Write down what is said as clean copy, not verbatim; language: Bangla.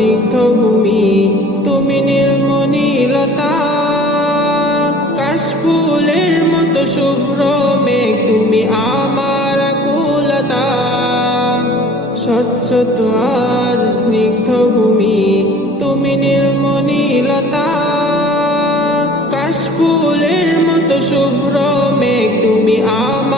স্নিগ্ধ ভূমি, তুমি নীলমণিলতা। কাশফুলের মতো শুভ্র মেঘ, তুমি আমার আকুলতা। স্বচ্ছ আর স্নিগ্ধ ভূমি, তুমি নীলমণিলতা। কাশফুলের মতো শুভ্র মেঘ, তুমি আমার